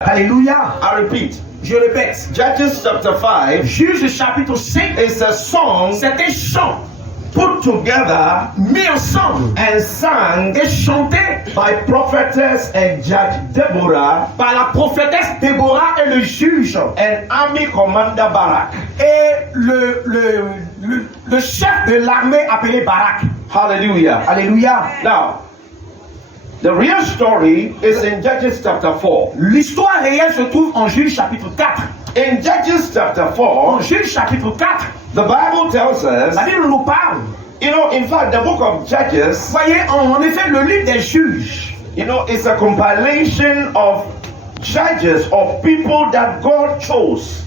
Alléluia. I repeat. Je répète. Judges chapter 5 Juge chapitre 5. is a song C'est un chant put together mis ensemble and sung et chanté by prophetess and judge Deborah par la prophétesse Déborah et le juge and army commander Barak. et le chef de l'armée appelé Barak. Hallelujah. Alléluia. Now, the real story is in Judges chapter 4. L'histoire réelle se trouve en Juge chapitre 4. In Judges chapter En 4, Juge chapitre 4, the Bible tells us, la Bible nous parle. you know, in fact, the book of Judges, Voyez, en effet, le livre des juges, you know, it's a compilation of judges or people that God chose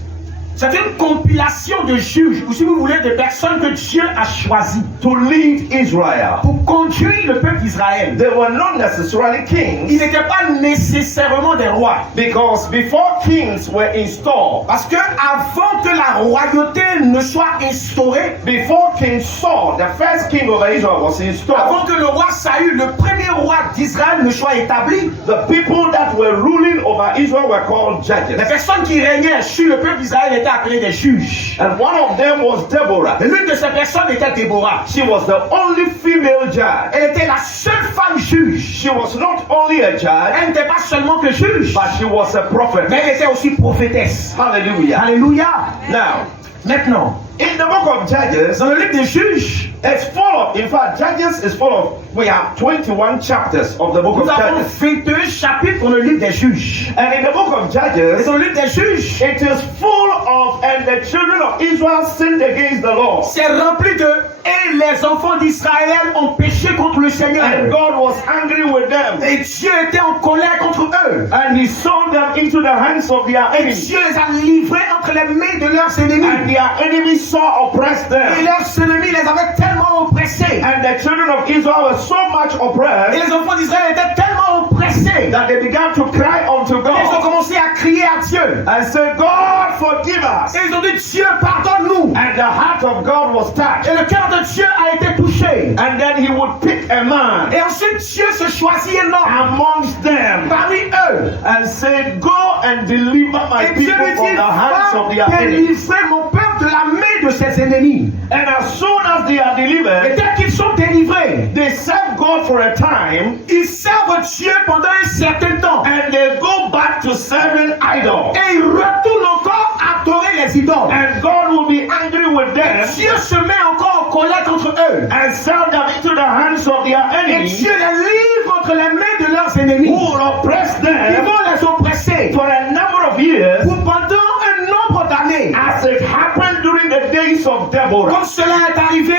c'est une compilation de juges, ou si vous voulez, de personnes que Dieu a choisies to lead Israel. pour conduire le peuple d'Israël. They were not necessarily Ils kings n'étaient pas nécessairement des rois. because before kings were installed, Parce que avant que la royauté ne soit instaurée, before King Saul, the first king of Israel, was avant installed, que le roi Saül, le premier roi d'Israël, ne soit établi, the people that were ruling over Israel were called les judges. personnes qui régnaient sur le peuple d'Israël étaient appelées des juges. And one of them was Deborah. Et l'une de ces personnes était Déborah. She was the only female judge. Elle était la seule femme juge. She was not only a judge, Elle n'était pas seulement que juge, but she was a prophet. mais elle était aussi prophétesse. Hallelujah. Alléluia. Now, Maintenant, in the book of Judges, dans le livre des juges, it's full of, in fact, Judges is full of, we have 21 chapters of the book nous of avons Judges. 21 chapitres dans le livre des juges. And in the book of Et Judges, dans le livre des juges, it is full of, and the children of Israel sinned against the Lord. c'est rempli de et les enfants d'Israël ont péché contre le Seigneur. And God was angry with them. Et Dieu était en colère contre eux. And he sold them into the hands of their Et enemies. Dieu les a livrés entre les mains de leurs And ennemis. their enemies saw oppressed Et them. leurs ennemis les avaient tellement oppressés. And the children of Israel were so much Et oppressed les enfants d'Israël étaient tellement oppressés. that they began to cry unto Ils ont God commencé à crier à Dieu. and say, God, forgive us. Et ils ont dit, Dieu, pardonne-nous. And the heart of God was touched. Et le cœur de Dieu a été touché. And then he would pick a man Et ensuite, Dieu se choisit un homme amongst them parmi eux. and said, go and deliver my Et Dieu people lui from dit, the hands of their va enemies. délivrer mon peuple de la main de ses ennemis. And as soon as they are Et delivered, dès qu'ils sont délivrés, they serve God for a time ils servent Dieu pendant un certain temps. and they go back to serving idols. Et ils retournent encore adorer les idoles. And God will be angry with them Dieu se met encore en colère contre eux. and sell them into the hands of their Et enemies Dieu les livre entre les mains de leurs ennemis. who will oppress Ils them vont les oppresser for a number of years, pour pendant un nombre d'années. as it happened during the days of Deborah. Comme cela est arrivé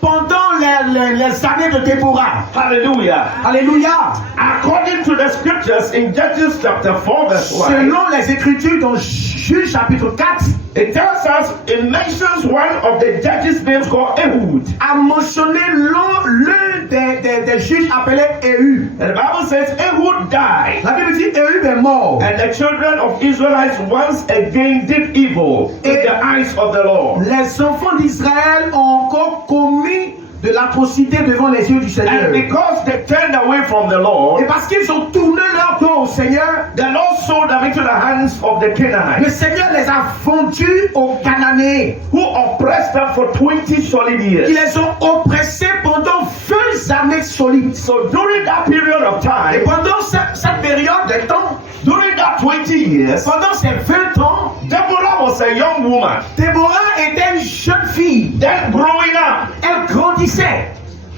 pendant les années de Déborah. Hallelujah. Alléluia. According to the scriptures in Judges chapter 4 verse 1, Selon les Écritures dans Juge chapitre 4, it tells us, it mentions one of the judges' names called Ehud. a mentionné l'un des juges appelé Éhu. And the Bible says Ehud died. La Bible dit Éhu est mort. And the children of Israelites once again did evil in the eyes of the Lord. Les enfants d'Israël ont encore commis de l'atrocité devant les yeux du Seigneur. And because they turned away from the Lord, Et parce qu'ils ont tourné leur dos au Seigneur, the Lord sold them into the hands of the le Canaanites, Seigneur les a vendus aux Cananéens, who oppressed them for 20 solid qui years. les ont oppressés pendant 20 années solides. So during that period of Et time, pendant cette période de temps, during that 20 years, pendant ces 20 ans, Deborah was a young woman. Déborah était une jeune fille. Then growing up, Elle grandissait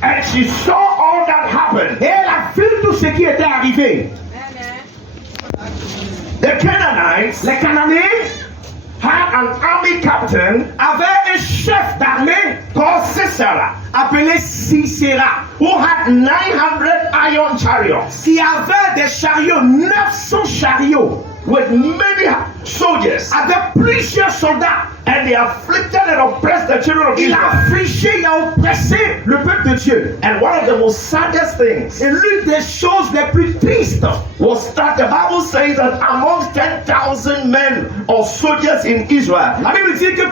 and she saw all that happen. et elle a vu tout ce qui était arrivé. The Canaanites Les Cananéens had an army captain avaient un chef d'armée called Sisera, appelé Sisera, who had 900 iron chariots qui avait des chariots, 900 chariots, with many soldiers, avec plusieurs soldats. and they afflicted and oppressed the children of Il a Israel. affligé, il a oppressé le peuple de Dieu. And one of the most saddest things Et l'une des choses les plus tristes, was that the Bible says that amongst 10,000 men or soldiers in Israel, la Bible dit que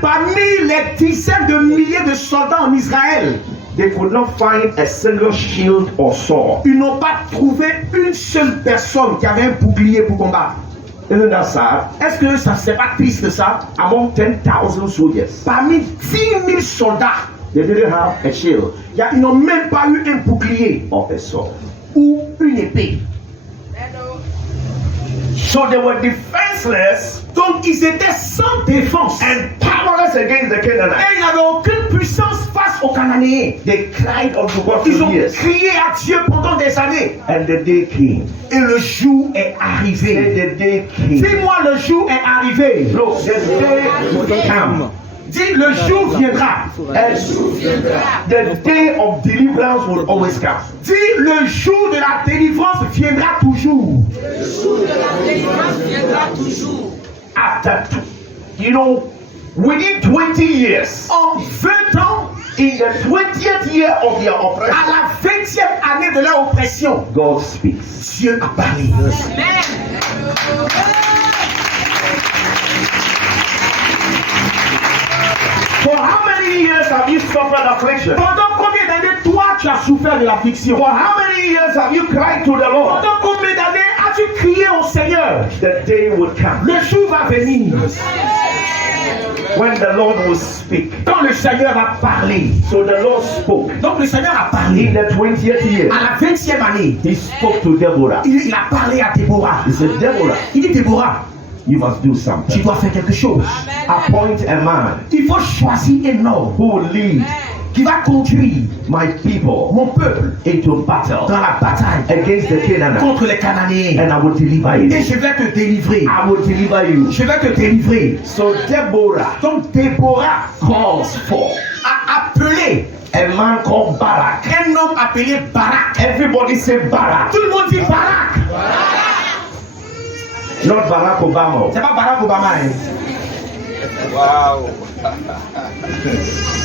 parmi les dizaines de milliers de soldats en Israël, they could not find a single shield or sword. Ils n'ont pas trouvé une seule personne qui avait un bouclier pour combattre. Isn't that sad? Est-ce que ça c'est pas triste ça? Among 10,000 soldiers, Parmi 10 000 soldats, they didn't have a shield ils n'ont même pas eu un bouclier or a sword. ou une épée. So they were defenseless Donc ils étaient sans défense. and powerless against the Canaanites. Et ils n'avaient aucune puissance face aux Cananéens. They cried unto God Ils for ont years. crié à Dieu pendant des années. And the day came. Et le jour est Say arrivé. the day came. Dis-moi, le jour est arrivé. Look, the day will come. Dis, le jour viendra. And the day of deliverance will always come. Dis, le jour de la délivrance viendra toujours. Le jour de la délivrance viendra toujours. After, within 20 years, En 20 ans, in the 20th year of their oppression, à la 20e année de leur oppression, God speaks. Dieu a parlé. For how many years have you suffered affliction? Pendant combien d'années toi tu as souffert de l'affliction? For how many years have you cried to the Lord? Pendant combien d'années as-tu crié au Seigneur? The day will come Le jour va venir when the Lord will speak. quand le Seigneur va parler. So the Lord spoke. Donc le Seigneur a In parlé. the 20th year, À la 20e année, he spoke to Deborah. il a parlé à Déborah. He said, Deborah, Il dit Déborah, you must do tu something. dois faire quelque chose. Appoint a man Il faut choisir un homme who will lead qui va conduire my people mon peuple into battle dans la bataille against the Canaanites, contre les Cananéens. and I will deliver Et you. je vais te délivrer. I will deliver you. Je vais te délivrer. So Deborah Donc Déborah calls for a appelé a man called Barak. un homme appelé Barak. Everybody say Barak. Tout le monde dit Barak. Not Barack Obama. C'est pas Barack Obama. Hein.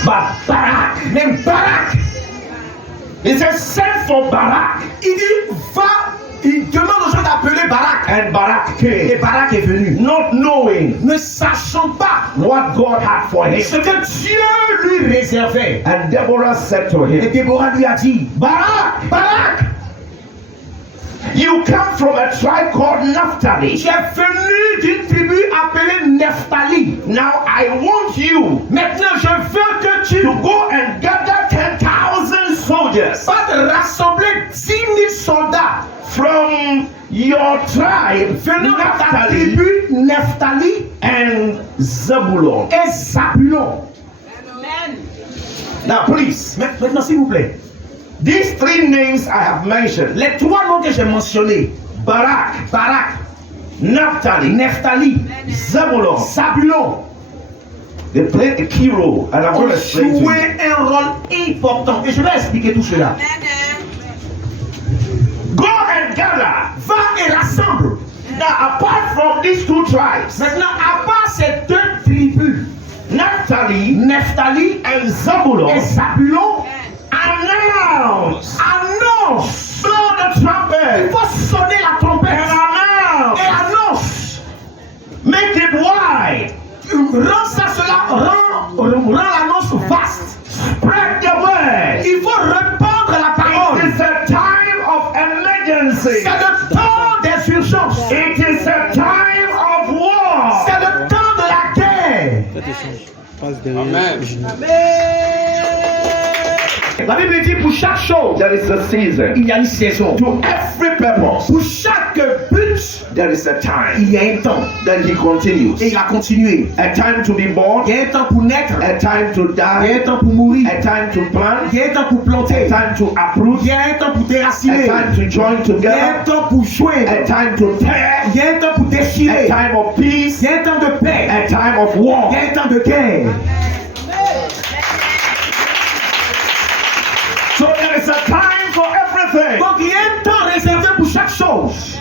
But Barak. Mais Barak. He says, send for Barak. Il dit va. Il demande aux gens d'appeler Barak. And Barak Et came, Barak est venu. not knowing Ne sachant pas what God had for him. ce que Dieu lui réservait. And Deborah said to Et him, Déborah lui a dit Barak, Barak, you come from a tribe called Naphtali. tu es venu d'une tribu appelée Nephtali. Now I want you Maintenant, je veux que tu to go and gather 10,000 soldiers vas te rassembler 10 000 soldats from your tribe, venant de ta Naphtali tribu Nephtali and Zebulon. et Zabulon. Now please, Maintenant, s'il vous plaît, these three names I have mentioned, les trois noms que j'ai mentionnés, Barak, Barak, Naphtali, Nephtali, Zebulon, Zabulon, they played a key role, and I'm going ont to explain to you. joué un rôle important. Et je vais expliquer tout cela. Go and gather. Va et rassemble. Now, apart from these two tribes, Maintenant, à part ces deux tribus, Naphtali Nephtali and et Zebulon, Zabulon, announce, annonce. blow the Il trumpet, faut sonner la trompette and announce, et annonce. make it wide, Rends ça, cela, rend l'annonce vaste. spread the word. Il faut répandre la parole. It is a time of emergency. C'est le temps des urgences. It is a time of war. C'est le temps de la guerre. La Bible dit pour chaque chose, There is a season. il y a une saison. To every purpose, Pour chaque but, there is a time. il y a un temps. Then he continues. Et il a continué. A time to be born, Il y a un temps pour naître. a time to Il y a die, un temps pour mourir. a time to plant, Il y a un temps pour a planter. time to uproot, Il y a un temps pour a déraciner. time to join Il y a together, un temps pour a joindre. time to tear, Il y a un temps pour a déchirer. time of peace, Il y a un temps de paix. a time of war. Il y a un temps de guerre. So there is a time for everything. Donc il y a un temps réservé pour chaque chose.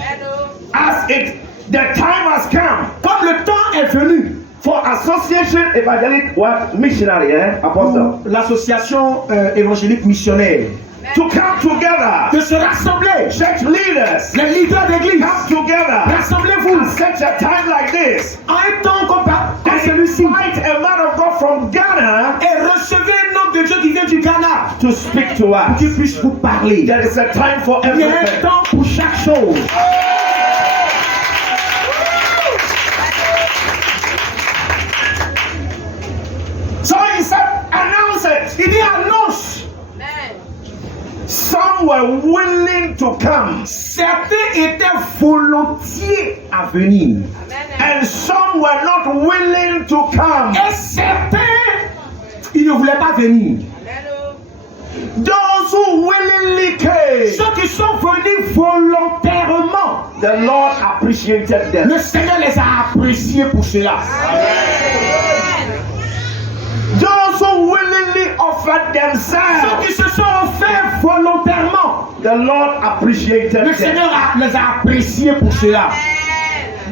As the time has come Comme le temps est venu. for association evangelic what missionary, apostle, L'association évangélique missionnaire to come together. de se rassembler. Church leaders, Les leaders d'église, come together. rassemblez-vous At such a time like this, en un temps comme and celui-ci invite a man of God from Ghana et recevez un homme de Dieu qui vient du Ghana to speak to pour us. qu'il puisse vous parler. There is a time for Il y a un everything. temps pour chaque chose. So he said, announce it. Il dit annonce. Amen. Some were willing to come, Certains étaient volontiers à venir. Amen. and some were not willing to come. Et certains, ils ne voulaient pas venir. Amen. Those who willingly came, Ceux qui sont venus volontairement, the Lord appreciated them. le Seigneur les a appréciés pour cela. Those who willingly offered Ceux themselves, qui se sont offerts volontairement, the Lord appreciated le them. Seigneur les a appréciés pour cela.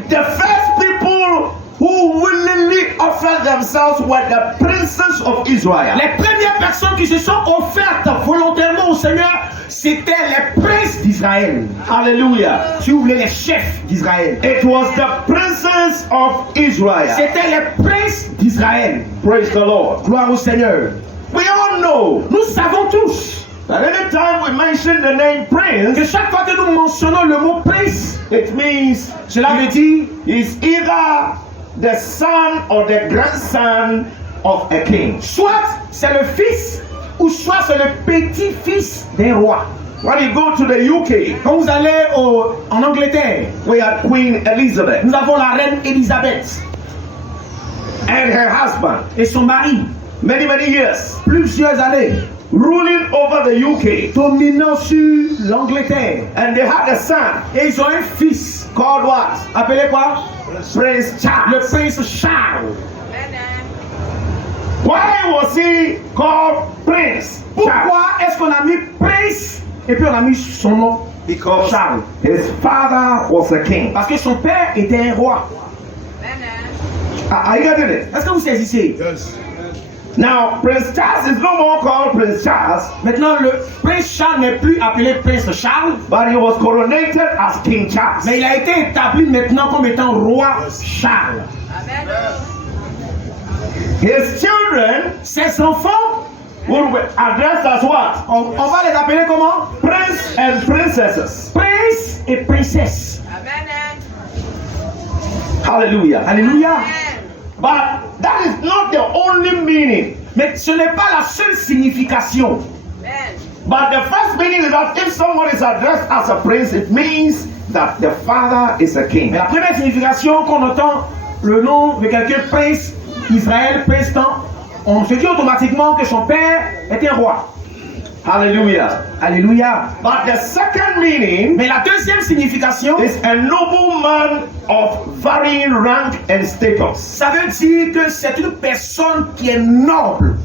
The first people who willingly offered themselves were the princes of Israel. Les premières personnes qui se sont offertes volontairement au Seigneur, c'était les princes d'Israël. Hallelujah. Si vous voulez, les chefs d'Israël. It was the princes of Israel. C'était les princes d'Israël. Praise the Lord. Gloire au Seigneur. We all know Nous savons tous that anytime we mention the name que prince, chaque fois que nous mentionnons le mot prince, it means cela veut dire he's either the son or the grandson of a king. soit c'est le fils ou soit c'est le petit-fils d'un roi. When you go to the UK, Quand vous allez en Angleterre, we have Queen Elizabeth nous avons la reine Élisabeth and her husband, et son mari, many years, plusieurs années, ruling over the UK. dominant sur l'Angleterre. And they had a son Et ils ont un fils, called what? appelé quoi? Prince Le Charles. prince Charles. Why was he called Prince Charles? Pourquoi est-ce qu'on a mis prince et puis on a mis son nom? Because Charles. his father was a king. Parce que son père était un roi. Are you getting it? Est-ce que vous saisissez? Now, Prince Charles is no more called Prince Charles, Maintenant, le prince Charles n'est plus appelé prince Charles, but he was coronated as King Charles. mais il a été établi maintenant comme étant roi Charles. His children Ses enfants, will be addressed as what? on va les appeler comment? Prince and princesses. Prince et princesse. Hallelujah. Alléluia. But that is not the only meaning. Mais ce n'est pas la seule signification. But the first meaning is that if someone is addressed as a prince, it means that the father is a king. Mais la première signification qu'on entend le nom de quelqu'un prince, Israël, prince temps, on se dit automatiquement que son père était roi. Hallelujah. Alléluia. But the second meaning Mais la deuxième signification, is a nobleman of varying rank and status. ça veut dire que c'est une personne qui est noble.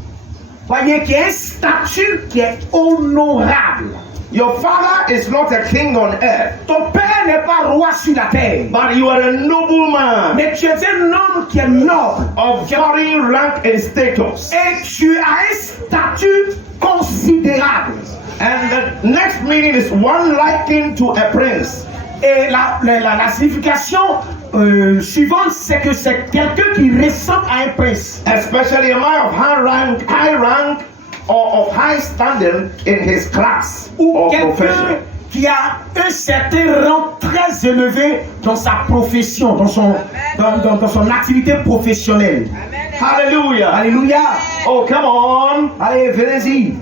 Voyez, qui a un statut qui est honorable. Your father is not a king on earth, Ton père n'est pas roi sur la terre. but you are a nobleman Mais tu es un homme qui est noble. of varying rank and status. Et tu as un statut considérable. And the next meaning is one likened to a prince. Et la signification suivante, c'est que c'est quelqu'un qui ressemble à un prince. Especially a man of high rank or of high standing in his class Ou or quelqu'un profession. qui a un certain rang très élevé dans sa profession, dans son activité professionnelle. Hallelujah. Alléluia. Oh, come on. Allez, venez-y.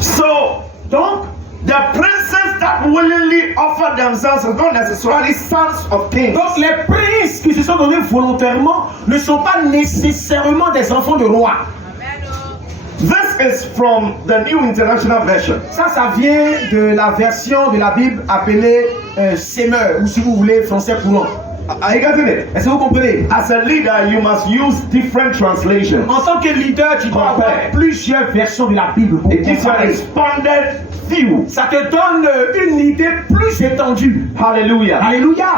So, Donc, the princes that willingly offer themselves is not necessarily sons of kings. donc les princes qui se sont donnés volontairement ne sont pas nécessairement des enfants de rois. This is from the New International Version. Ça vient de la version de la Bible appelée Semeur, ou si vous voulez, français courant. Are you getting it? Est-ce que vous comprenez? As a leader, you must use different translations. En tant que leader, tu dois avoir plusieurs versions de la Bible pour It gives you an comparer. expanded view. Ça te donne une idée plus étendue. Hallelujah. Alléluia.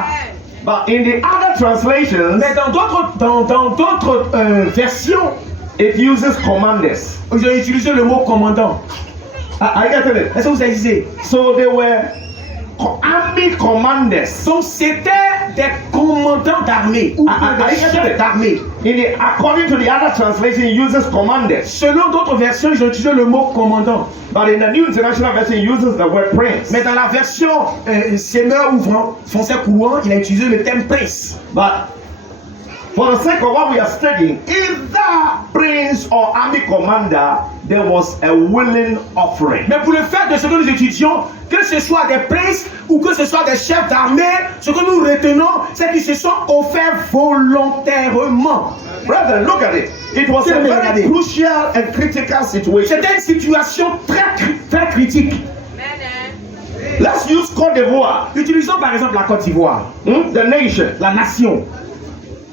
But in the other translations, Mais dans d'autres versions, it uses commanders. ils ont utilisé le mot commandant. Are you getting it? Est-ce que vous saisissez? So they were army commanders. Donc c'était des commandants d'armée ou des chefs d'armée. According to the other translation, it uses commanders. Selon d'autres versions, ils ont utilisé le mot commandant. But in the New International Version, it uses the word prince. Mais dans la version Semeur ou français courant, il a utilisé le terme prince. But for the sake of what we are studying, either prince or army commander, there was a willing offering. Mais pour le fait de ce que nous étudions, que ce soit des princes ou que ce soit des chefs d'armée, ce que nous retenons, c'est qu'ils se sont offerts volontairement. Brethren, look at it. It was a very crucial and critical situation. C'était une situation très critique. Let's use Côte d'Ivoire. Utilisons par exemple la Côte d'Ivoire. The nation. La nation.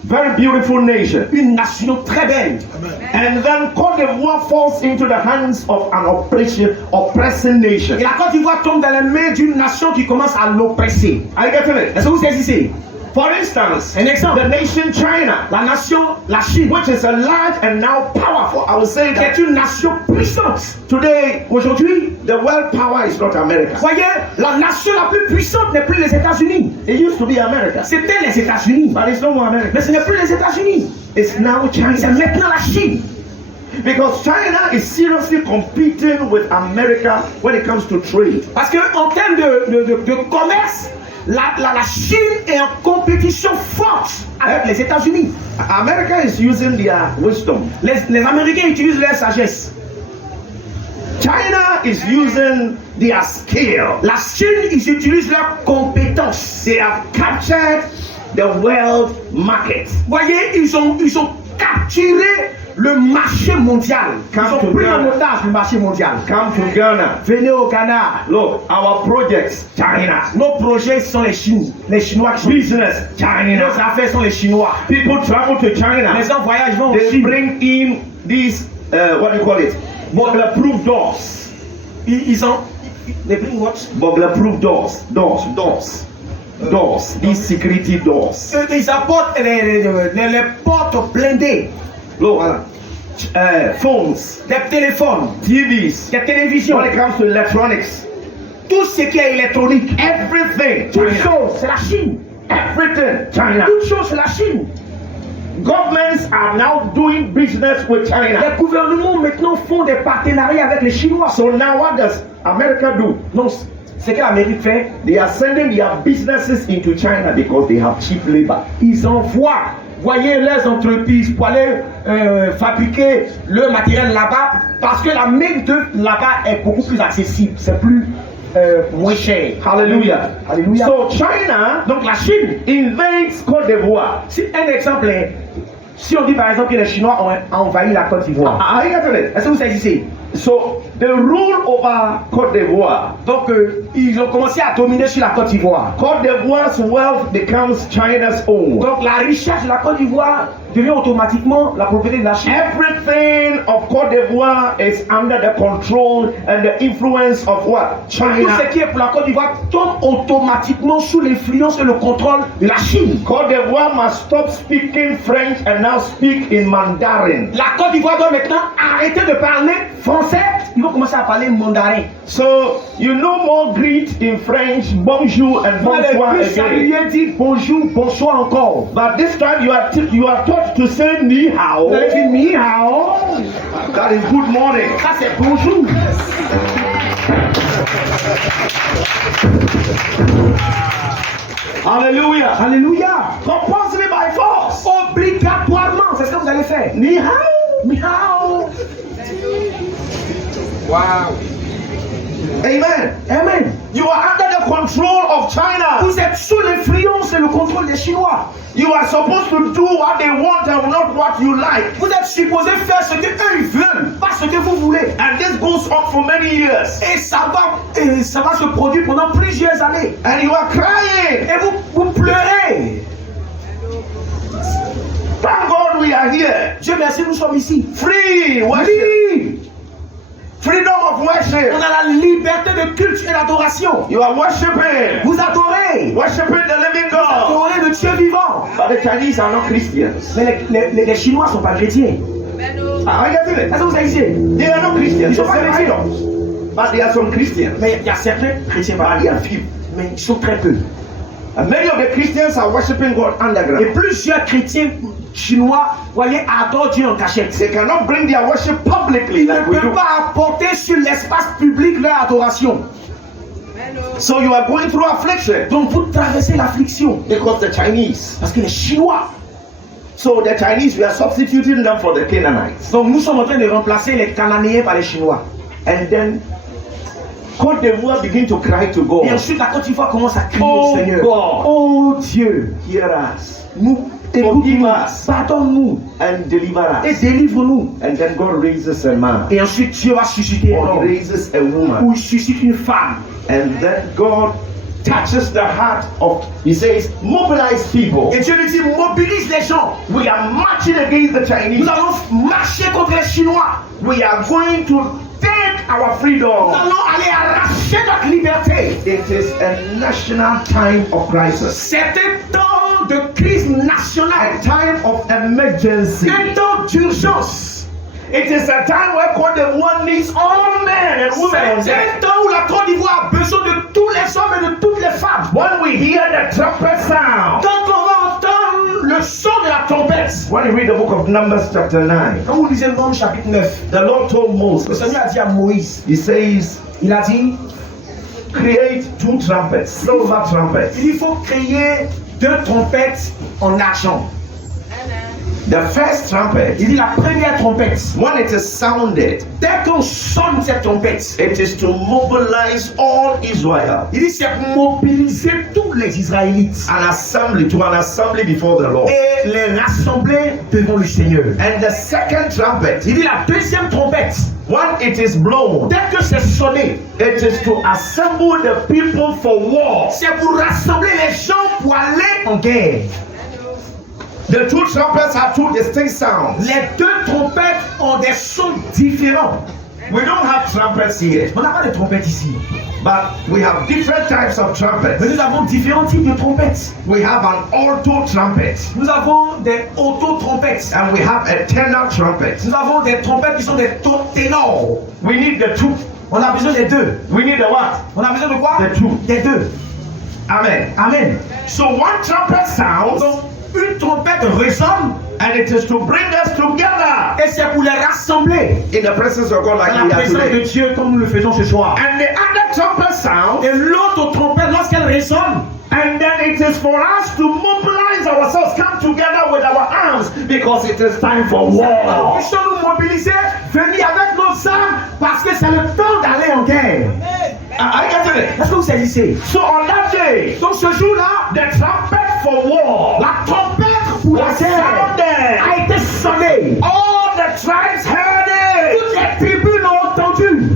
Very beautiful nation. Une nation très belle. And then Côte d'Ivoire falls into the hands of an oppressing nation. Et la Côte d'Ivoire tombe dans les mains d'une nation qui commence à l'oppresser. Are you getting it? Est-ce que vous saisissez? For instance, un exemple, the nation China, la nation, la Chine, which is a large and now powerful, I would say that, qui est une nation puissante. Today, aujourd'hui, the world power is not America. Voyez, la nation la plus puissante n'est plus les États-Unis. It used to be America. C'était les États-Unis. But it's no more America. Mais ce n'est plus les États-Unis. It's now China. C'est maintenant la Chine. Because China is seriously competing with America when it comes to trade. Parce que en termes de commerce, la Chine est en compétition forte avec les États-Unis. America is using their wisdom. Les Américains utilisent leur sagesse. China is using their skill. La Chine, ils utilisent leur compétence. They have captured the world market. Voyez, ils ont capturé le marché mondial. Ils ont pris en otage le marché mondial. Come to Ghana. Venez au Ghana. Look, our projects, China. Nos projets sont les Chinois qui sont. Business, China. Nos affaires sont les Chinois. People travel to China. Les gens voyagent vont They aussi. bring in these, what do you call it? Burglar-proof doors. They bring what? Burglar-proof doors. Doors. These security doors. Ils apportent les portes blindées. Look, phones, des téléphones, TVs, des télévisions. When it comes to electronics, tout ce qui est électronique, everything, toute chose, c'est la Chine. Everything, China. Toute chose, c'est la Chine. Governments are now doing business with China. Les gouvernements maintenant font des partenariats avec les Chinois. So now what does America do? Non, ce que l'Amérique fait, they are sending their businesses into China because they have cheap labor. Ils envoient, voyez, les entreprises pour aller fabriquer le matériel là-bas parce que la main-d'œuvre là-bas est beaucoup plus accessible, c'est plus moins cher. Hallelujah. Hallelujah. So China, donc la Chine, invades Côte d'Ivoire. C'est un exemple. Si on dit par exemple que les Chinois ont envahi la Côte d'Ivoire, est-ce que vous saisissez? So they rule over Côte d'Ivoire. Donc ils ont commencé à dominer sur la Côte d'Ivoire. Côte d'Ivoire's wealth becomes China's own. Donc la richesse de la Côte d'Ivoire devient automatiquement la propriété de la Chine. Everything of Côte d'Ivoire is under the control and the influence of what? China. Tout ce qui est pour la Côte d'Ivoire tombe automatiquement sous l'influence et le contrôle de la Chine. Côte d'Ivoire must stop speaking French and now speak in Mandarin. La Côte d'Ivoire doit maintenant arrêter de parler français. Ils vont commencer à parler mandarin. So you no more greet in French, bonjour and bonsoir again. Saluer, dire bonjour, bonsoir encore. But this time you are taught to say ni hao. Vous allez dire ni hao. That is good morning. Ça c'est bonjour. Hallelujah. Alléluia. Compulsory by force. Obligatoirement, c'est ce que vous allez faire. Ni hao. Ni hao. Wow. Amen. Amen. You are under the control of China. Vous êtes sous l'influence et le contrôle des Chinois. You are supposed to do what they want and not what you like. Vous êtes supposé faire ce que eux ils veulent, pas ce que vous voulez. And this goes on for many years. Et ça va se produire pendant plusieurs années. And you are crying. Et vous pleurez. Thank God we are here. Dieu merci, nous sommes ici. Free worship. Oui. Freedom of worship. On a la liberté de culte et d'adoration. You are worshiping. Vous adorez. Worshiping the living God. Vous adorez le Dieu vivant. But the Chinese are not Christians. Mais les Chinois ne sont pas chrétiens. Are you getting it? Est-ce que vous savez? They are not Christians. Ils sont pas They are chrétiens. idols. But there are some Christians. Mais il y a certains chrétiens, But they are few. mais ils sont très peu. And many of the Christians are worshiping God Et underground. plusieurs chrétiens chinois, voyez, adorent Dieu en cachette. They cannot bring their worship publicly Ils ne like we peuvent do. pas apporter sur l'espace public leur adoration. So you are going through affliction Donc vous traversez l'affliction. because the Chinese. Parce que les Chinois, So the Chinese, we are substituting them for the Canaanites. donc nous sommes en train de remplacer les Cananéens par les Chinois. And then Côte d'Ivoire begin to cry to Et God. ensuite la Côte d'Ivoire commence à crier Oh au Seigneur. God. Oh Dieu, Hear us nous Forgive écoute-nous, us. pardonne-nous and deliver et us. délivre-nous. And then God raises a man. Et ensuite Dieu va susciter un Or he homme raises a woman. ou il suscite une femme. And then God touches the heart of, he says, mobilize people. Et Dieu lui dit, mobilise les gens. We are marching against the Chinese. Nous allons marcher contre les Chinois. We are going to take our Nous freedom. allons aller arracher notre liberté. It is a national time of crisis. C'est un temps de crise A nationale. time of emergency. Un temps d'urgence. It is a time where Côte d'Ivoire needs all men and women. C'est un temps où la Côte d'Ivoire a besoin de tous les hommes et de toutes les femmes. When we hear the trumpet sound. Quand on va entendre le son de la trompette. When you read the book of Numbers chapter 9, Quand vous lisez le Nombre chapitre 9, the Lord told le Moses, Seigneur a dit à Moïse, he says, il a dit, create 2 trumpets, silver trumpets. il faut créer 2 trompettes en argent. The first trumpet, Il dit la première trompette, when it is sounded, dès qu'on sonne cette trompette, it is to mobilize all Israel. il dit c'est pour mobiliser tous les Israélites An assembly before the Lord. et les rassembler devant le Seigneur. And the second trumpet, Il dit la deuxième trompette, when it is blown, dès que c'est sonné, it is to assemble the people for war. c'est pour rassembler les gens pour aller en guerre. The 2 trumpets have 2 distinct sounds. Les 2 trompettes ont des sons différents. We don't have trumpets here, On n'a pas de trompette ici, but we have different types of mais trumpets. nous avons différents types de trompettes. We have an alto trumpet, Nous avons des auto-trompettes. and we have a tenor trumpet. Nous avons des trompettes qui sont des ténors. We need the 2. On a besoin des 2. We need the what? On a besoin de quoi? The 2. Des 2. Amen. Amen. So one trumpet sounds, Donc, une trompette résonne and it is to bring us together et c'est pour les rassembler in the presence of God like dans we la are présence de today. Dieu comme nous le faisons ce soir. And the other trumpet sounds, Et l'autre trompette, lorsqu'elle résonne, and then it is for us to mobilize ourselves, come together with our arms, because it is time for war. nous sommes nous mobiliser, venir avec nos armes parce que c'est le temps d'aller en guerre. I get it. Est-ce que vous saisissez? So on that day, Donc ce jour-là, the trumpet for war la trompette pour la was guerre sounded. a été sonnée. All the tribes heard it. Toutes les tribus l'ont entendu.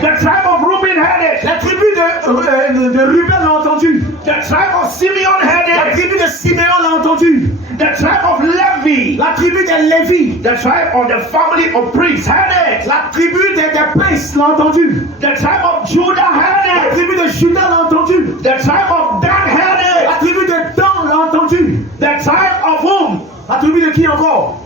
The tribe of Reuben heard it. La tribu de Ruben l'a entendu. The tribe of Simeon heard La it. tribu de Siméon l'a entendu. The tribe of Levi. La tribu de Lévi. The tribe of the family of priests heard it. La tribu des princes l'a entendu. The tribe of Judah La heard it. tribu de Judas l'a entendu. The tribe of Dan heard La it. tribu de Dan l'a entendu. The tribe of whom? La tribu de qui encore?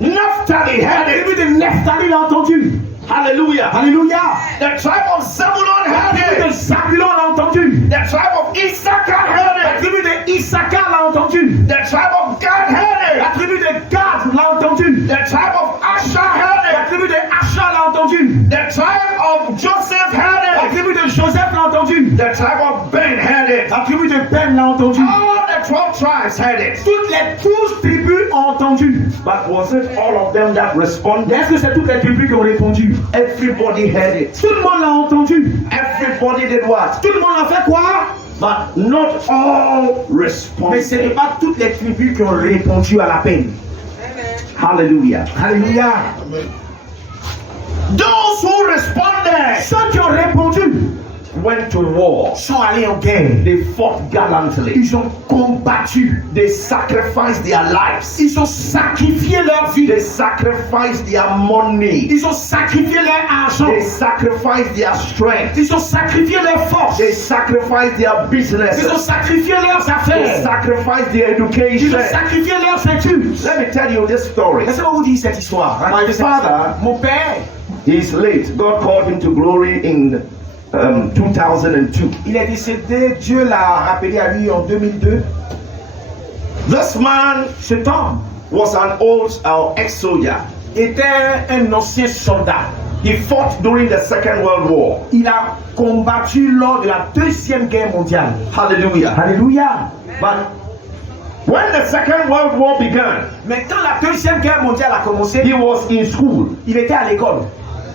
Naphtali La heard it. tribu de Nephtali l'a entendu. Hallelujah. Alléluia. The tribe of Zebulun La tribu heard de it. Zabulon l'a entendu. The tribe of Issachar heard La it. tribu de Issachar l'a entendu. The tribe of Gad heard La it. tribu de Gad l'a entendu. The tribe of Asher heard La it. tribu de Asher l'a entendu. The tribe of Joseph La heard it. tribu de Joseph l'a entendu. The tribe of Ben heard it. La tribu de Ben l'a entendu. All the 12 tribes heard it. Toutes les 12 tribus ont entendu. But was it all of them that Mais responded? est-ce que c'est toutes les tribus qui ont répondu? Everybody heard it. Tout le monde l'a entendu. Everybody did what? Tout le monde a fait quoi? But not all Mais responded. ce n'est pas toutes les tribus qui ont répondu à l'appel. Hallelujah. Alléluia. Those who responded Ceux qui ont répondu went to war. sont allés en guerre. They fought gallantly. Ils ont combattu. They sacrificed their lives. Ils ont sacrifié leur vie. They sacrificed their money. Ils ont sacrifié leur argent. They sacrificed their strength. Ils ont sacrifié leur force. They sacrificed their business. Ils ont sacrifié leurs They affaires. sacrificed their Ils education. ont sacrifié leurs études. Let me tell you this story. Laissez-moi vous dire cette histoire. My father, Mon père, he is late. God called him to glory in 2002. Il est décédé, Dieu l'a rappelé à lui en 2002. This man, Cet homme was an old ex-soldier. était un ancien soldat. He fought during the Second World War. Il a combattu lors de la Deuxième Guerre mondiale. Hallelujah. Alléluia. But when the Second World War began, Mais quand la Deuxième Guerre mondiale a commencé, he was in school. il était à l'école.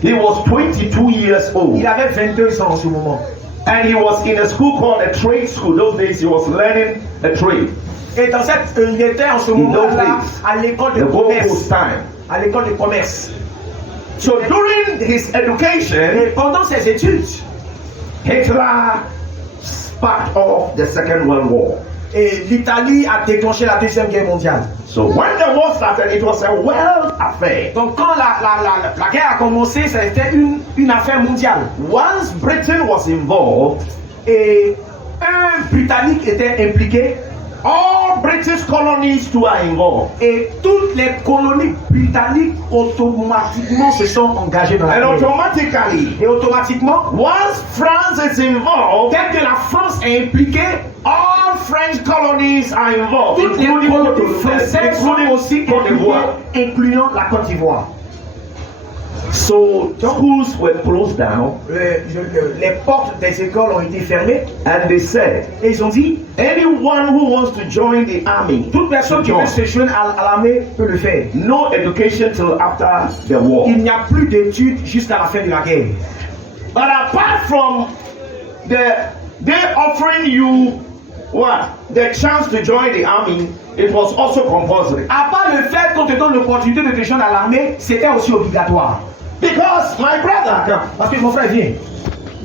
He was 22 years old. Il avait 22 ans en ce moment. And he was in a school called a trade school. Those days he was learning a trade. Et dans cette, il était en ce In those moment-là days, à l'école de the Gold Coast commerce. time. À l'école de commerce. So during his education, Et pendant ses études, Hitler sparked off the Second World War. et l'Italie a déclenché la Deuxième Guerre mondiale. So when the war started, it was a world affair. Donc quand la guerre a commencé, c'était une affaire mondiale. Once Britain was involved, Et un Britannique était impliqué all British colonies too are involved. et toutes les colonies britanniques automatiquement se sont engagées dans la And guerre. automatically, Et automatiquement, once France is involved, dès que la France est impliquée, all French colonies are involved, toutes les including colonies françaises sont aussi Côte d'Ivoire. impliquées, incluant la Côte d'Ivoire. So schools were closed down, Les portes des écoles ont été fermées and they said, et ils ont dit anyone who wants to join the army, toute personne qui veut se joindre à l'armée peut le faire. no education till after the war. Il n'y a plus d'études jusqu'à la fin de la guerre. But apart from they offering you what? The chance to join the army, it was also compulsory. À part le fait qu'on te donne l'opportunité de te joindre à l'armée, c'était aussi obligatoire. Because my brother Parce que mon frère vient.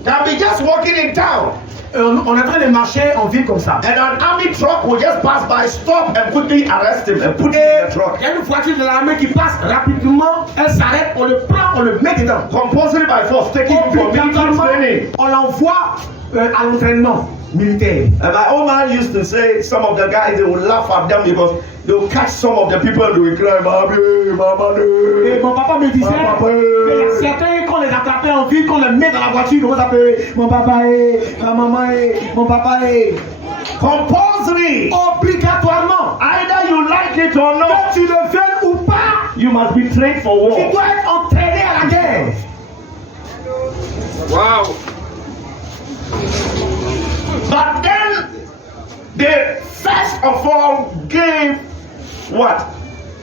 can be just walking in town, On est en train de marcher en ville comme ça. and an army truck will just pass by, stop, and quickly arrest him and put him Et in the truck. il y a une voiture de l'armée qui passe rapidement, elle s'arrête, on le prend, on le met dedans. Compulsory by force, taking him for military Obligatoirement, training. on l'envoie à l'entraînement militaire. And my old man used to say, some of the guys, they would laugh at them because they would catch some of the people and they would cry, Mami, Mama, Et mon papa me disait, il y a certains qu'on les attrapait en ville, qu'on les met dans la voiture, comment ça peut, mon papa est, ma maman est, mon papa est. compulsory. Obligatoirement, Either you like it or que not, tu le veuilles ou pas, you must be trained for tu war. dois être entraîné à la guerre. Wow. But then they first of all gave what?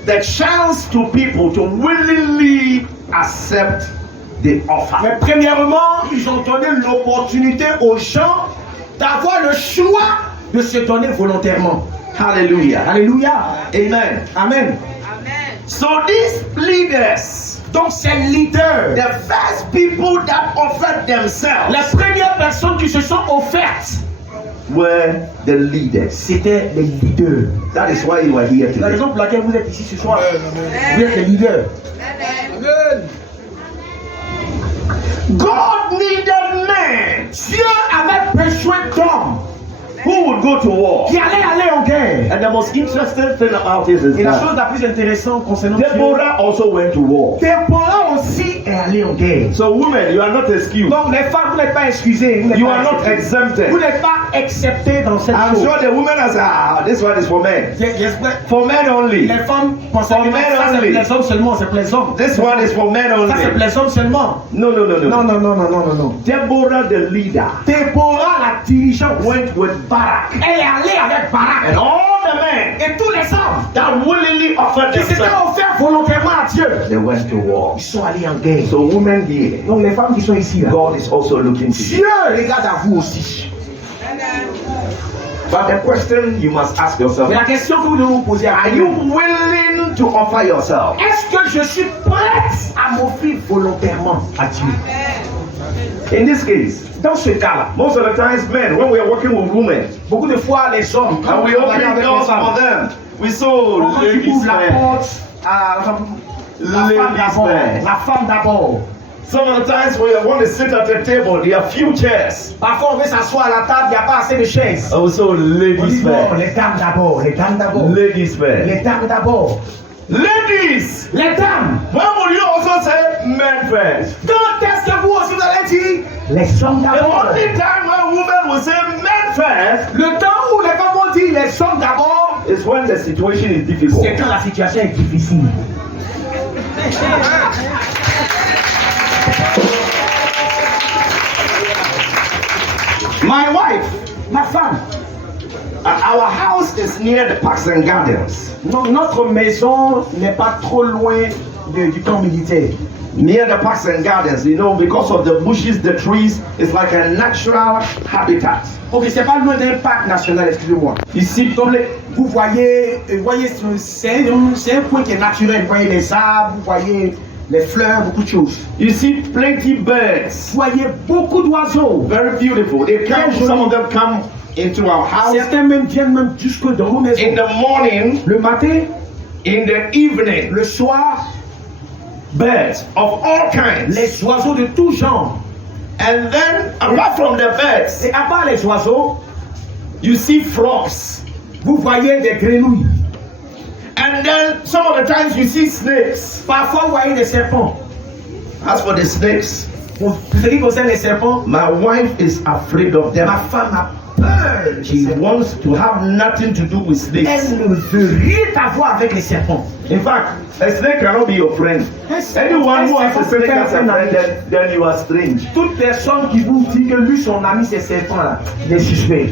The chance to people to willingly accept the offer. Mais premièrement, ils ont donné l'opportunité aux gens d'avoir le choix de se donner volontairement. Hallelujah. Alléluia. Amen. Amen. So these leaders, Donc ces leaders, the first people that offered themselves les premières personnes qui se sont offertes, were the leaders. c'était les leaders. That is why you are here La today. raison pour laquelle vous êtes ici ce soir, vous êtes les leaders. God needed men Dieu avait besoin d'hommes who would go to war. qui allaient aller en guerre. And the most interesting thing about this is Et la that chose la plus intéressante concernant Dieu, Deborah also went to war. Déborah aussi est allée en guerre. So women, you are not excused. Donc les femmes, vous n'êtes pas excusées. Vous n'êtes You pas are not acceptées. exempted. Vous n'êtes pas acceptés dans cette I'm chose. sure the women are saying, ah, this one is for men. J'espère- For men only. Les femmes pensent For que men ça c'est only. pour les hommes seulement, c'est pour les hommes. This one is for men Ça c'est pour only. les hommes seulement. No, no, no, no. Non, non, non, non, non, non, non. Deborah, the leader, Déborah, la dirigeante, went with Barak. elle est allée avec Barak. And all the men Et tous les hommes that willingly offered qui s'étaient themselves, offerts volontairement à Dieu, they went to war. ils sont allés en guerre. So women here, Donc les femmes qui sont ici, là, God is also looking to you. Dieu regarde à vous aussi. But the question you must ask yourself, Mais la question que vous devez vous poser, are you willing to offer yourself? est-ce que je suis prête à m'offrir volontairement à Dieu? In this case, Dans ce cas-là, most of the times men, when we are working with women, beaucoup de fois les hommes, quand and on we travaille open avec les doors femmes, for them, we saw quand tu ladies ouvres la first. porte à la femme Ladies d'abord, first. la femme d'abord. Some of the times when you want to sit at the table, there are few chairs. Parfois on veut s'asseoir à la table, il n'y a pas assez de chaises. Also, On ladies dit non, first. les dames d'abord, les dames d'abord, Ladies first. les dames d'abord. Ladies, Les dames, when will you also say men first? quand est-ce que vous aussi vous allez dire les hommes The d'abord? only time when women will say men first Le temps où les femmes vont dire les hommes d'abord, is when the situation is difficult. c'est quand la situation est difficile. My wife, Ma femme, our house is near the parks and gardens. notre maison n'est pas trop loin du camp militaire. Near the parks and gardens, you know, because of the bushes, the trees, it's like a natural habitat. Ok, c'est pas loin d'un parc national, excusez-moi. Ici, Vous voyez, c'est un coin qui est naturel. Vous voyez les arbres, vous voyez les fleurs, beaucoup de choses. you see plenty birds. Vous voyez beaucoup d'oiseaux. Very beautiful. They come, some of them come into our house Certains même viennent même jusque dans nos maisons. in the morning, Le matin, in the evening. le soir, Birds of all kinds. les oiseaux de tout genre. And then, apart from the birds, Et à part les oiseaux, you see frogs. vous voyez des grenouilles. And then, some of the times, you see snakes. Parfois, vous voyez des serpents. As for the snakes, Pour ce qui concerne les serpents, my wife is afraid of them. ma femme a peur. She wants to have nothing to do with snakes. Elle ne veut rien avoir avec les serpents. In fact, a snake cannot be your friend. Anyone who has a snake as a friend, then you are strange. Toute personne qui vous dit que lui, son ami, c'est serpent là, il est suspect.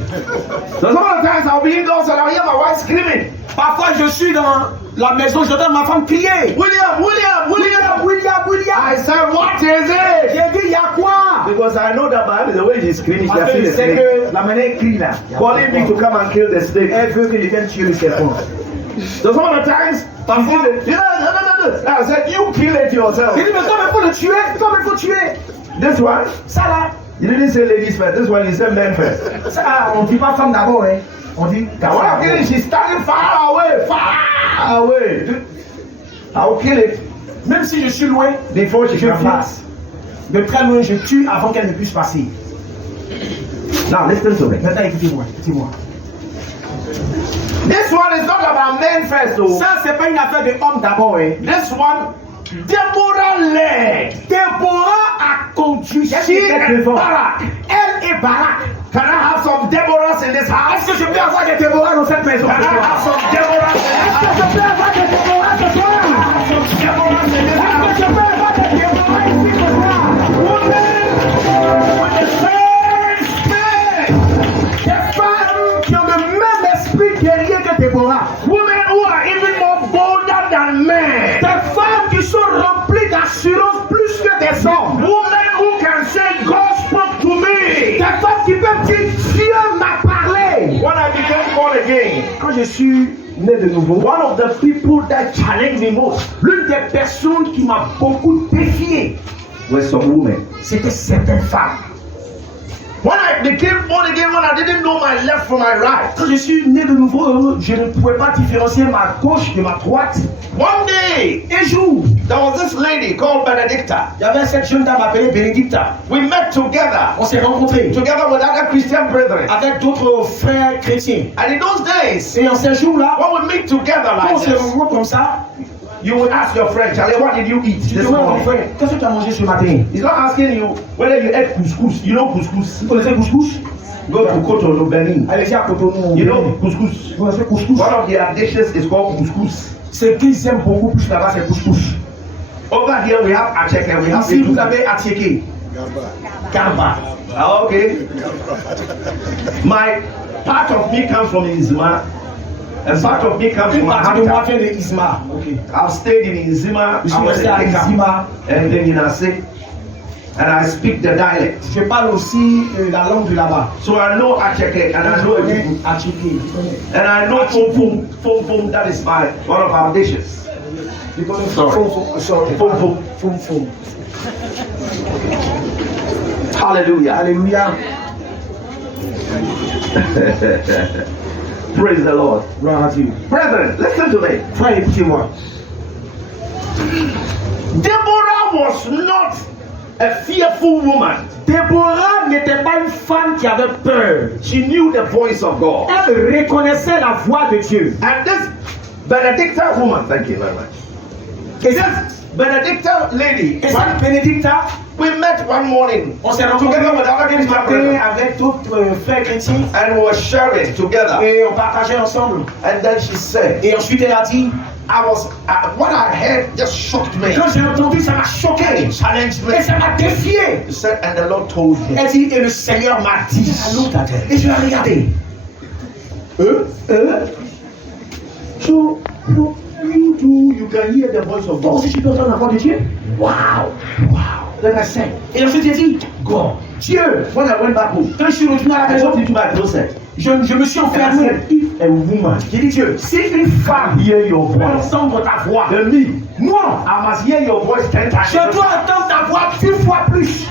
So some of the times I'll be indoors and I'll hear my wife screaming, Parfois, je suis dans la maison, j'entends ma femme crier. William, William, William. William. I said, what is it? J'ai dit, il y a quoi? Because I know that by the way she's screaming, she Parce has que seen je the sais snake. que la manière elle crie là. Calling me to come and kill the snake. Elle veut que je vienne tuer le serpent. So some of the times, Parfois, no. I said, you kill it yourself. j'ai dit, mais comme il faut le tuer, comme il faut tuer. This one, Ça là, you didn't say ladies first. This one, you said men first. ça, on dit pas femme d'abord, hein. On dit Now when I'm killing, she's standing far away. I'll kill it Même si je suis loin, before she je can viens. pass. De très loin, je tue avant qu'elle ne puisse passer. Now listen to me. Maintenant, écoutez-moi, écoutez-moi. This one is not about men first, though. Ça, c'est pas une affaire de homme d'abord, hein. This one, Deborah led. Déborah a conduit. She and Barak. Elle et Barak. Can I have some Deborahs in this house? Est-ce que je peux avoir des Déborahs dans cette maison? Can I have some Deborahs in this Est-ce que je house? peux avoir des Déborahs ce soir? Some Deborahs in this Est-ce que house. je peux avoir des Déborahs ici ce soir? Women with the same spirit. Des femmes qui ont le même esprit guerrier que Déborah. Women who are even more bolder than men. Des femmes qui sont remplies d'assurance plus que des hommes. Women who can say, God spoke to me. Des femmes qui peuvent dire Dieu m'a parlé. When I became born again, Quand je suis né de nouveau, one of the people that challenged me most l'une des personnes qui m'a beaucoup défié, were some women. c'était certaines femmes. When I became born again, when I didn't know my left from my right, Quand je suis né de nouveau, je ne pouvais pas différencier ma gauche de ma droite. one day Un jour, there was this lady called Benedicta. il y avait cette jeune dame appelée Bénédicta. We met together, On s'est rencontrés together with other Christian brethren. avec d'autres frères chrétiens. And in those days, Et en ces jours-là, when we meet together quand on like se this, rencontre comme ça, you would ask your friend, Charlie, what did you eat tu this demandes à mon morning? frère, qu'est-ce que tu as mangé ce matin? He's not asking you whether you ate couscous. You know couscous. Vous connaissez le couscous? Go to Cotonou, Benin. Allez-y à Cotonou. You know couscous. Vous connaissez le couscous? One of their dishes is called couscous. Ce qu'ils aiment beaucoup plus là-bas, c'est le couscous. Over here we have acheke, we have Ici, vous avez Atieke. Garba. Ah, okay. My part of me comes from Nzima, and part of me comes Une from partie de moi Ahanta. vient de Isma. Ok. I've stayed in Nzima, Je suis I was resté in à Eka, Nzima. and then in Ase, and I speak the dialect. Je parle aussi la langue de là-bas. So I know acheke, and I know Je connais Ebuku, Atieke. and I know fom fom. That is one of our dishes. Je connais Sorry. Sorry. Fom. Fom fom. Hallelujah. Alléluia. Praise the Lord. Gloire à Dieu. Brethren, listen to me. Frère, écoutez-moi. Deborah was not a fearful woman. Déborah n'était pas une femme qui avait peur. She knew the voice of God. Elle reconnaissait la voix de Dieu. And this Benedicta woman, thank you very much. Et ça, Benedicta lady, et ça, Bénédicta, we met one morning on s'est rencontrés together with other ce matin Christians avec d'autres frères chrétiens and we were sharing together. et on partageait ensemble. And then she said, Et ensuite elle a dit, what I heard just shocked me. quand j'ai entendu, ça m'a choqué. It challenged me. Et ça m'a défié. She said, and the Lord told me. Elle dit, et le Seigneur m'a dit. Et je l'ai regardé. So, you too, you can hear the voice of Toi God. aussi tu peux entendre la voix de Dieu. Wow. Then I said, et ensuite j'ai dit, God, Dieu. When I went back home, Quand je suis retourné à la I maison, went into my closet. je me suis And I enfermé. said, if a woman J'ai dit, Dieu, si une femme hear your peut voice, entendre ta voix, then me, moi, I must hear your voice 10 times. je dois entendre ta voix 10 fois plus.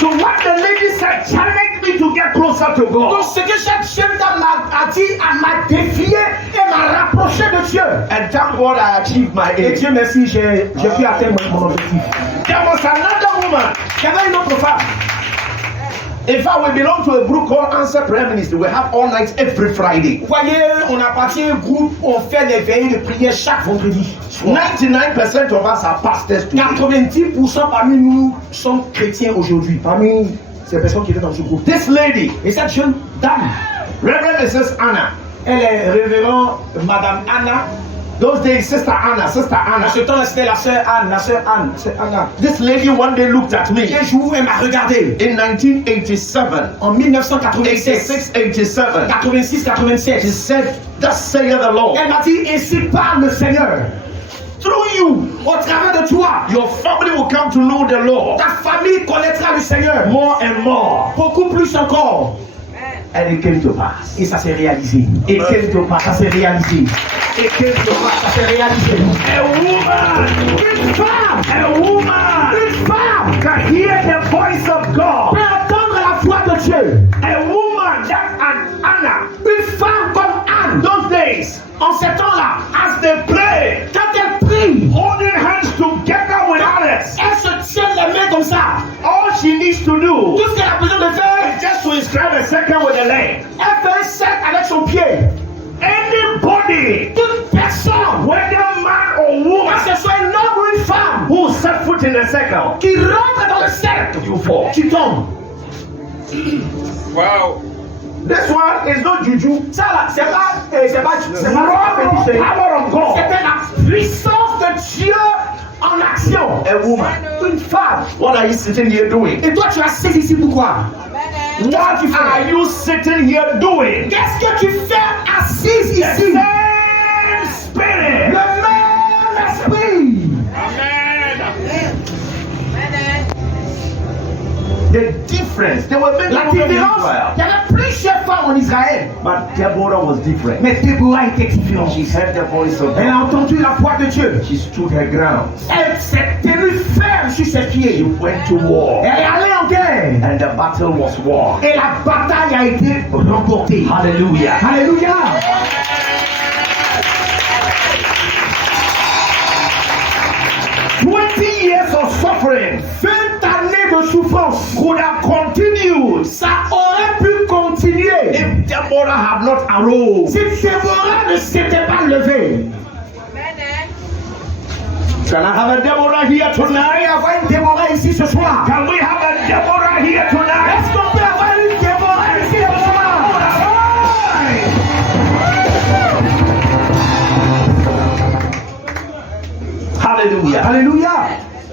So what the lady said challenged me to get closer to Donc God. ce que cette jeune dame a dit, elle m'a défié et m'a rapproché de Dieu. And thank God I achieved my Et aim. Dieu merci, j'ai pu atteindre mon objectif. There was another woman. Il y avait une autre femme. In fact, we belong to a group called Answer Prayer Ministry. We have all nights every Friday. Vous voyez, on appartient à un groupe, on fait des veillées de prière chaque vendredi. 99% of us are pastors today. 90% parmi nous sont chrétiens aujourd'hui, parmi ces personnes qui étaient dans ce groupe. This lady, Et cette jeune dame, Reverend Mrs. Anna, elle est révérend Madame Anna. those days, Sister Anna. En ce temps-là, c'était la sœur Anne, c'est Anna. This lady one day looked at me Un jour, elle m'a regardé. in 1987, En 1996, 86, 87. 86, She 87. said, "Thus saith the Lord, Elle m'a dit, ainsi parle le Seigneur. through you, Au travers de toi, your family will come to know the Lord ta famille connaîtra le Seigneur. more and more." Beaucoup plus encore. And it came to pass. Et ça s'est réalisé. It came to pass. Ça s'est réalisé. It came to pass. Ça s'est réalisé. A woman, Une femme, a woman can hear the voice of peut God. entendre la voix de Dieu. A woman that an Anna, Une femme comme Anne, those days, en ces temps-là, as they pray, quand elle prie, holding hands together with others, elle se tient les mains comme ça. all she needs to do Tout ce qu'elle a besoin de faire, is just to inscribe a second with a leg. elle fait un cercle avec son pied. Anybody, Toute personne, whether man or que woman, ce soit un homme ou une femme, who set foot in the circle, qui rentre dans le cercle, you fall. tu tombes. Wow. This one is not juju. Ça là, c'est pas Raw power of God. c'était la puissance de Dieu en action. A woman. Une femme. What are you sitting here doing? Et toi, tu as saisi ici pourquoi? What are you sitting here doing? Qu'est-ce que tu fais assise The ici? same spirit. Le même esprit. The difference. There were many La women in différence, Israel, il y avait plusieurs femmes en Israël. but Deborah was different. Mais Déborah était différente. She heard the voice of Elle a God. entendu la voix de Dieu. She stood her ground. Elle s'est tenue ferme sur ses She pieds. went to war, Elle est allée en guerre. and the battle was won. Et la bataille a été remportée. Hallelujah. Alléluia. Years of suffering 20 années de souffrance. could have continued Ça aurait pu continuer if Deborah had not arose. si Déborah ne s'était pas levée. Can I have a Deborah here Il va y tonight? avoir une Déborah ici ce soir. Can we have a Deborah here tonight? Est-ce qu'on peut avoir une Déborah ici ce soir? Hallelujah. Alléluia.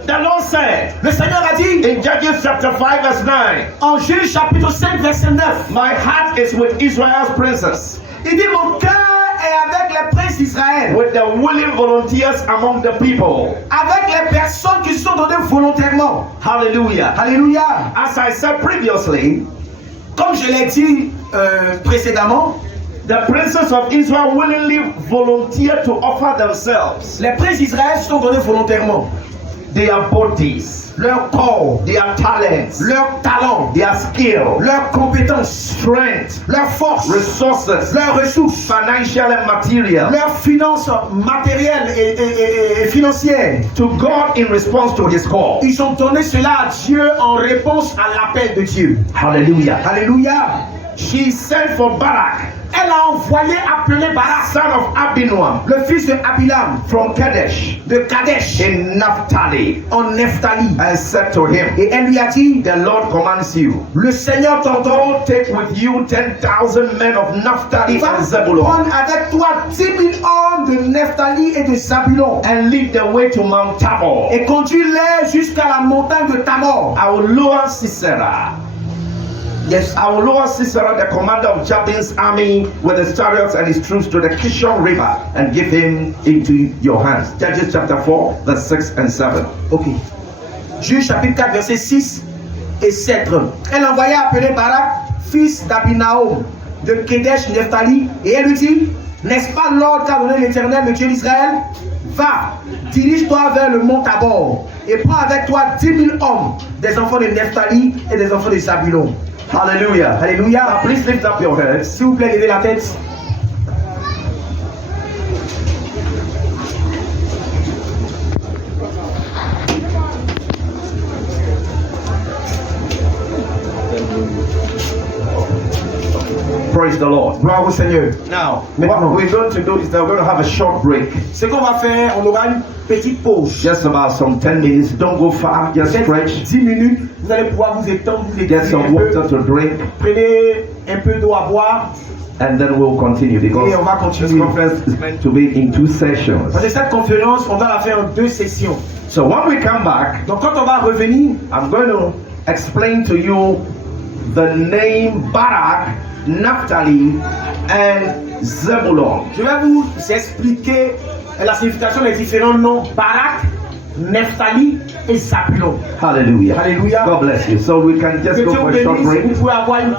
The Lord said Le Seigneur a dit in Judges chapter 5 verse 9, en Juge chapitre 5 verset 9. my heart is with Israel's princes, Il dit mon cœur est avec les princes d'Israël, with the willing volunteers among the people. avec les personnes qui sont données volontairement. Hallelujah. Alléluia. As I said previously, Comme je l'ai dit précédemment, the princes of Israel willingly volunteered to offer themselves, les princes d'Israël sont donnés volontairement. their bodies, Leur corps, their talents, leur talent, their skill, leurs compétences, strength, leurs forces, resources, leurs ressources, financial and material, leurs finances matérielles et financières. to God in response to his call. Ils ont donné cela à Dieu en réponse à l'appel de Dieu. Hallelujah. Alléluia. she sent for Barak, Elle a envoyé appeler Barak, son of Abinoam, le fils de Abilam, from Kadesh de Kadesh, in Naphtali, en Nephtali. and said to him, Et elle lui a dit, the Lord commands you, le Seigneur t'entend. go take with you 10,000 men of Naphtali Va and Zebulun, prendre avec toi 10 000 hommes de Nephtali et de Zabulon and lead the way to Mount Tabor. et conduis-les jusqu'à la montagne de Tamor. I will lower Sisera. Yes, I will lower Sisera, the commander of Jabin's army, with his chariots and his troops to the Kishon River, and give him into your hands. Judges chapter 4, verse 6 and 7. Ok. Juge chapitre 4, versets 6 et 7. Elle envoya appeler Barak, fils d'Abinaom, de Kedesh Nephtali, et elle lui dit, n'est-ce pas l'ordre qu'a donné l'Éternel, le Dieu d'Israël? Va, dirige-toi vers le mont Tabor, et prends avec toi 10 000 hommes, des enfants de Nephtali et des enfants de Zabulon. Hallelujah. Alléluia. Now please lift up your heads. S'il vous plaît, levez la tête. Praise the Lord. Gloire au Seigneur. Now, Maintenant. what we're going to do is that we're going to have a short break. Ce qu'on va faire, on aura une petite pause. Just about some 10 minutes. Don't go far. Just Peut-être stretch. 10 minutes, vous allez pouvoir vous étendre, vous Get étirer some un peu. water to drink. Prenez un peu d'eau à boire. And then we'll continue because Et on va this continuer. conference is meant to be in 2 sessions. Parce que cette conférence, on va la faire en 2 sessions. So when we come back, Donc quand on va revenir, I'm going to explain to you the name Barak, Naphtali, and Zebulon. je vais vous expliquer la signification des différents noms Barak, Nephtali et Zabulon. Hallelujah. Hallelujah. God bless you. So we can just Que go Dieu for vous a short bénisse, break. vous pouvez avoir une